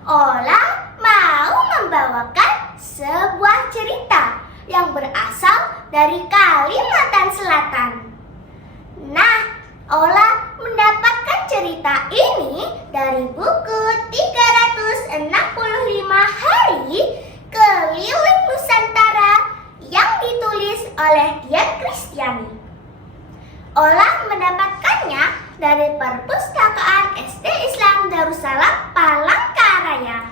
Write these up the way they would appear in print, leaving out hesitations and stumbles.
Ola mau membawakan sebuah cerita yang berasal dari Kalimantan Selatan. Nah, Ola mendapatkan cerita ini dari buku 365 Hari Keliling Nusantara yang ditulis oleh Dian Kristiani. Ola mendapatkannya dari Perpustakaan SD Islam Darussalam Palangkaraya.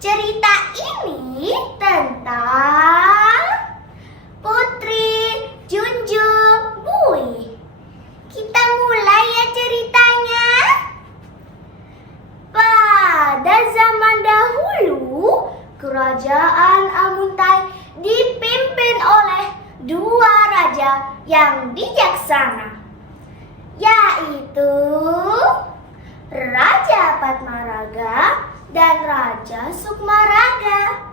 Cerita ini tentang Putri Junjung Bui. Kita mulai ya ceritanya. Pada zaman dahulu, Kerajaan Amuntai dipimpin oleh dua raja yang bijaksana, yaitu Raja Padmaraga dan Raja Sukmaraga.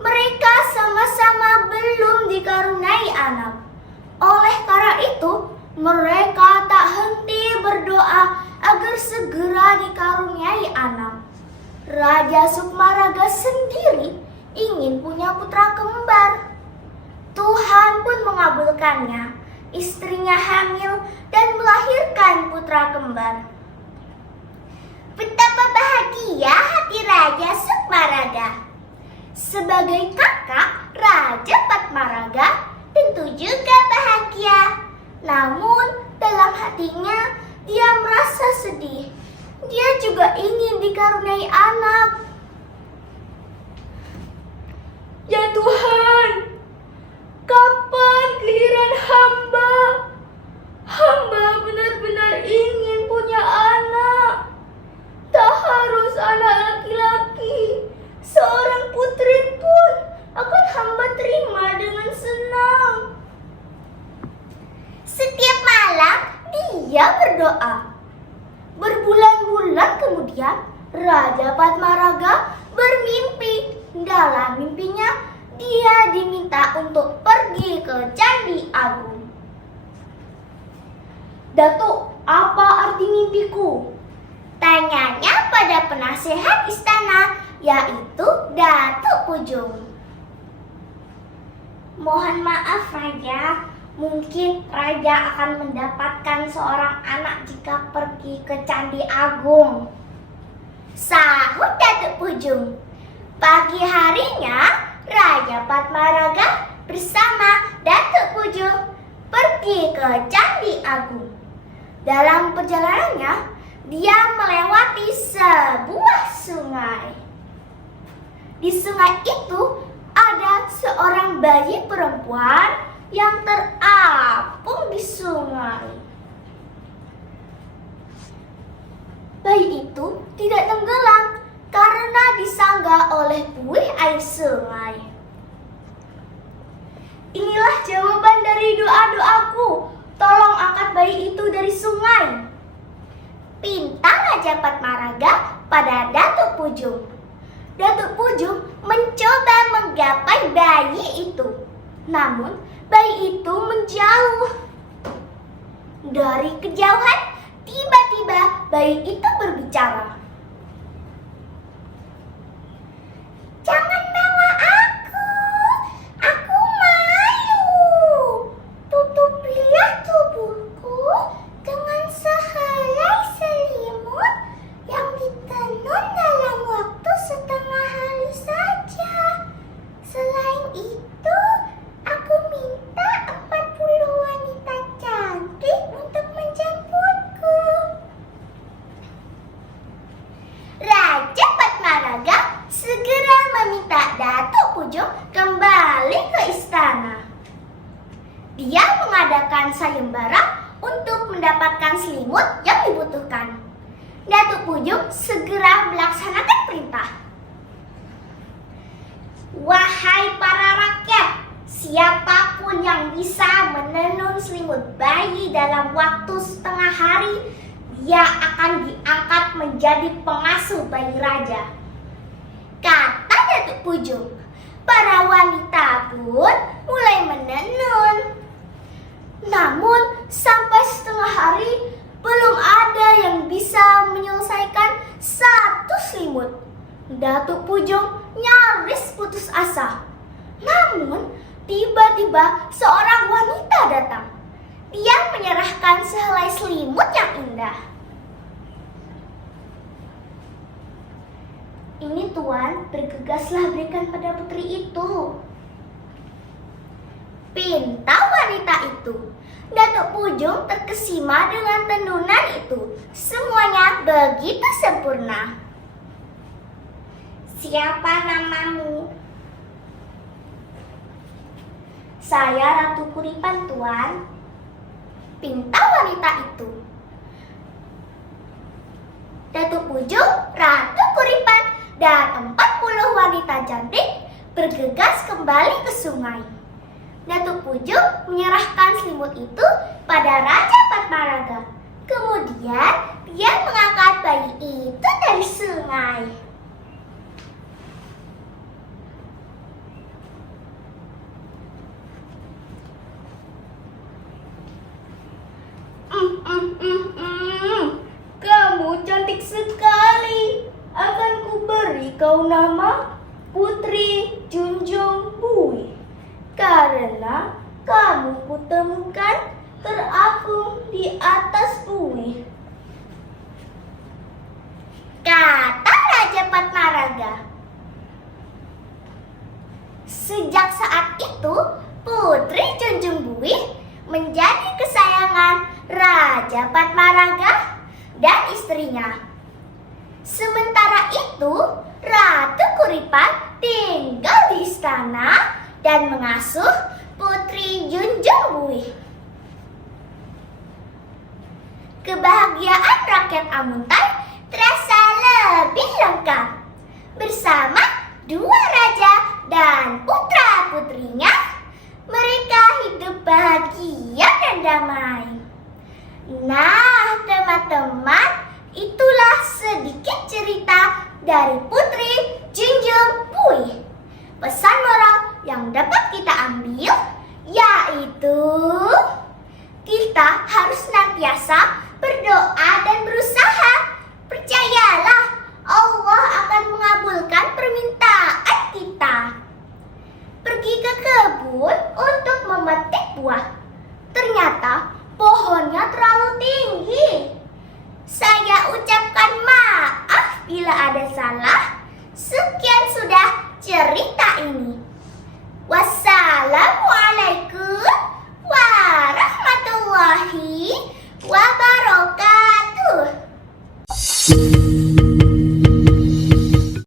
Mereka sama-sama belum dikaruniai anak. Oleh karena itu, mereka tak henti berdoa agar segera dikaruniai anak. Raja Sukmaraga sendiri ingin punya putra kembar. Tuhan pun mengabulkannya. Istrinya hamil dan melahirkan putra kembar. Betapa bahagia hati Raja Sukmaraga. Sebagai kakak Raja Padmaraga tentu juga bahagia. Namun dalam hatinya dia merasa sedih. Dia juga ingin dikaruniai anak. Ya Tuhan, kapan giliran hamba? Hamba benar-benar ingin punya anak. Tak harus anak laki-laki. Seorang putri pun akan hamba terima dengan senang. Setiap malam dia berdoa. Berbulan-bulan kemudian Raja Padmaraga bermimpi. Dalam mimpinya dia diminta untuk pergi ke Candi Agung. Datuk, apa arti mimpiku? Tanyanya pada penasehat istana, yaitu Datuk Pujung. Mohon maaf Raja, mungkin Raja akan mendapatkan seorang anak jika pergi ke Candi Agung, sahut Datuk Pujung. Pagi harinya Raja Padmaraga bersama Datuk Pujung pergi ke Candi Agung. Dalam perjalanannya, dia melewati sebuah sungai. Di sungai itu ada seorang bayi perempuan yang terapung di sungai. Bayi itu tidak tenggelam karena disanggah oleh buih air sungai. Inilah jawaban dari doa-doaku. Tolong angkat bayi itu dari sungai, pinta Raja Padmaraga pada Datuk Pujung. Datuk Pujung mencoba menggapai bayi itu. Namun bayi itu menjauh. Dari kejauhan, tiba-tiba bayi itu berbicara. Jangan bawa aku malu. Tutupilah tubuhku dengan sehelai selimut yang ditenun dalam waktu setengah hari saja. Selain itu, aku minta 40 wanita cantik untuk menjemputku. Raja Padmaraga segera meminta Datuk Pujung kembali ke istana. Dia mengadakan sayembara untuk mendapatkan selimut yang dibutuhkan. Datuk Pujung segera melaksanakan perintah. Wahai para rakyat, siapapun yang bisa menenun selimut bayi dalam waktu setengah hari, dia akan diangkat menjadi pengasuh bayi raja, kata Datuk Pujung. Para wanita pun mulai menenun. Namun sampai setengah hari belum ada yang bisa menyelesaikan satu selimut. Datuk Pujung nyaris putus asa. Namun, tiba-tiba seorang wanita datang. Dia menyerahkan sehelai selimut yang indah. Ini Tuan, bergegaslah berikan pada putri itu. Pinta wanita itu. Datuk Pujung terkesima dengan tenunan itu. Semuanya begitu sempurna. Siapa namamu? Saya Ratu Kuripan, Tuan. Pinta wanita itu. Datuk Pujung, Ratu Kuripan, dan 40 wanita cantik bergegas kembali ke sungai. Datuk Pujung menyerahkan selimut itu pada Raja Padmaraga. Kemudian dia mengangkat bayi itu dari sungai. Kamu cantik sekali. Akan kuberi kau nama Putri Junjung Bui, karena kamu kutemukan terapung di atas bui, kata Raja Padmaraga. Sejak saat itu, Putri Junjung Bui menjadi kesayangan Raja Padmaraga dan istrinya. Sementara itu, Ratu Kuripan tinggal di istana dan mengasuh Putri Junjung Bui. Kebahagiaan rakyat Amuntai terasa lebih lengkap. Bersama dua raja dan putra-putrinya, mereka hidup bahagia dan damai. Nah, teman-teman, itulah sedikit cerita dari Putri Junjung Bui. Pesan moral yang dapat kita ambil yaitu kita harus senantiasa berdoa dan berusaha. Percayalah, Allah akan mengabulkan permintaan kita. Pergi ke kebun untuk memetik buah. Ternyata pohonnya terlalu tinggi. Saya ucapkan maaf bila ada salah. Sekian sudah cerita ini. Wassalamualaikum warahmatullahi wabarakatuh.